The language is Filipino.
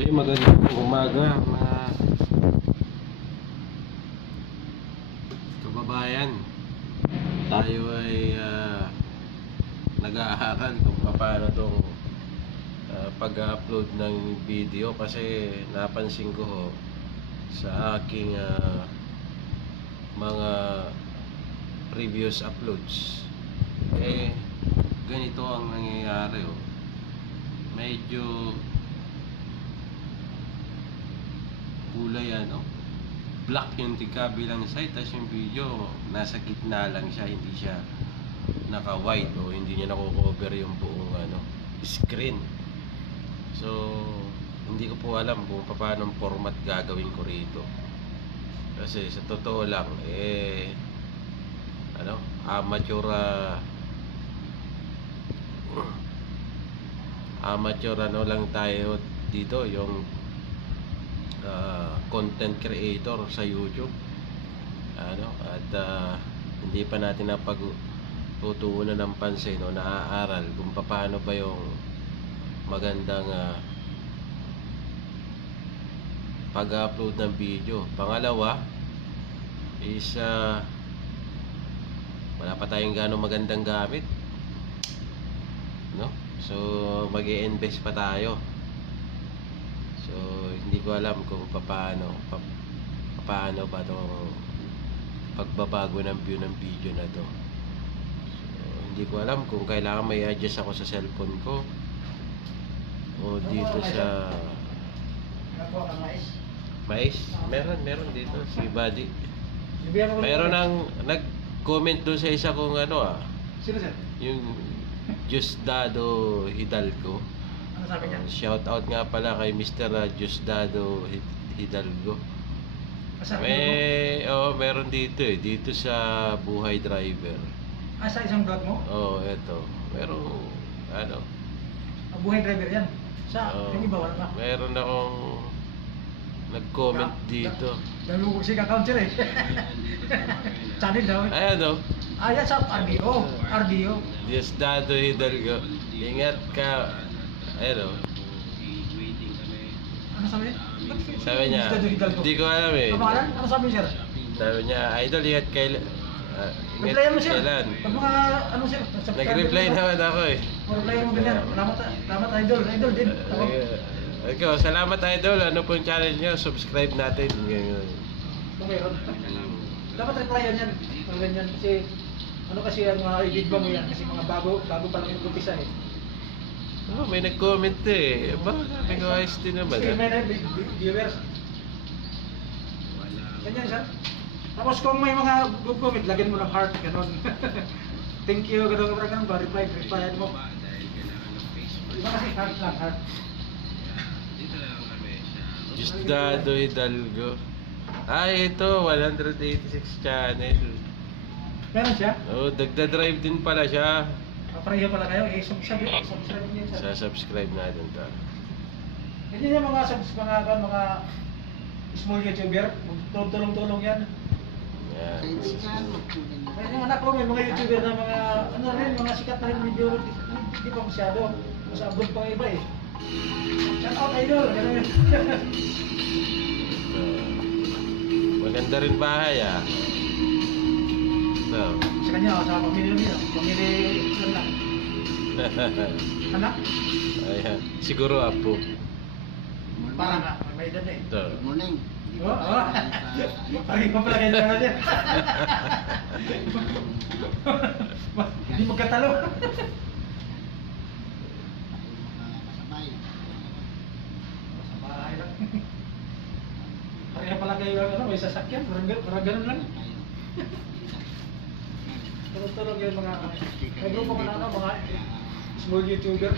Okay, magandang umaga mga kababayan. Tayo ay nag-aaral kung paano itong pag-upload ng video, kasi napansin ko sa aking mga previous uploads ganito ang nangyayari. Medyo kulay black yung tigkabilang side, tapos yung video nasa gitna lang siya, hindi siya naka-wide o hindi niya nako-cover yung buong screen. So hindi ko po alam kung paano format gagawin ko rito, kasi sa totoo lang amateur lang tayo dito, yung content creator sa YouTube, at hindi pa natin napagtutuunan ng pansin o naaaral kung paano ba yung magandang pag-upload ng video. Pangalawa is wala pa tayong ganong magandang gamit, so mag-i-invest pa tayo. So hindi ko alam kung paano ba itong pagbabago ng view ng video na to. So hindi ko alam kung kailangan may adjust ako sa cellphone ko o dito sa mais. Meron dito si Buddy. Meron ang nag-comment doon sa isa kong Sino sir? yung Diosdado Hidalgo. Ano sabi niya? Shout out nga pala kay Mr. Diosdado Hidalgo. Meron dito dito sa Buhay Driver. Sa isang vlog mo? Eto. Meron Buhay Driver yan. Sa yung iba wala pa. Meron akong nag-comment dito. Dalawang si account sila Channel daw. Yan sa RDO. Diosdado Hidalgo. Ingat ka. Ano sabi? Sabi niya, hindi ko alam Ano sabi niya, sir? Sabi niya, idol, ingat Replyan mo, sir. kailan. Pag mga sir, Nag-reply naman ako Replyan mo ganyan. Salamat idol. Idol din. Ikaw, salamat idol. Ano pong channel niyo? Subscribe natin. Kung meron. Dapat replyan yan. Kung ganyan. Kasi ang mga ibigba mo yan. Kasi mga bago pa lang yung umpisa may nag-comment sabi ko, ayos din naman. Kasi may viewers. Ganyan siya. Tapos kung may mga good comment, lagyan mo ng heart, gano'n. Thank you, gano'n ba? Reply mo. Iba kasi heart lang, heart. Diosdado Hidalgo. Ito, 186 channel. Meron siya? Dagda-drive din pala siya. Pareho pala kayo, subscribe niyo siya. Subscribe natin to. Ganyan yung mga small YouTuber, tulong-tulong yan. Kaya yung anak ko, may mga YouTuber na mga sikat na rin video, hindi pa masyado. Mas abot pang iba Shout out idol! Maganda rin bahay Sa kanya, sa pamilya lang. Anak? Ayan. Siguro apo. Parang may edad Good morning. Parang pa pala kayo na niya. Hindi magkatalo. Kasabay lang. Parang pala kayo may sasakyan. Parang ganun lang. Tulog yung mga grupo mga small YouTuber.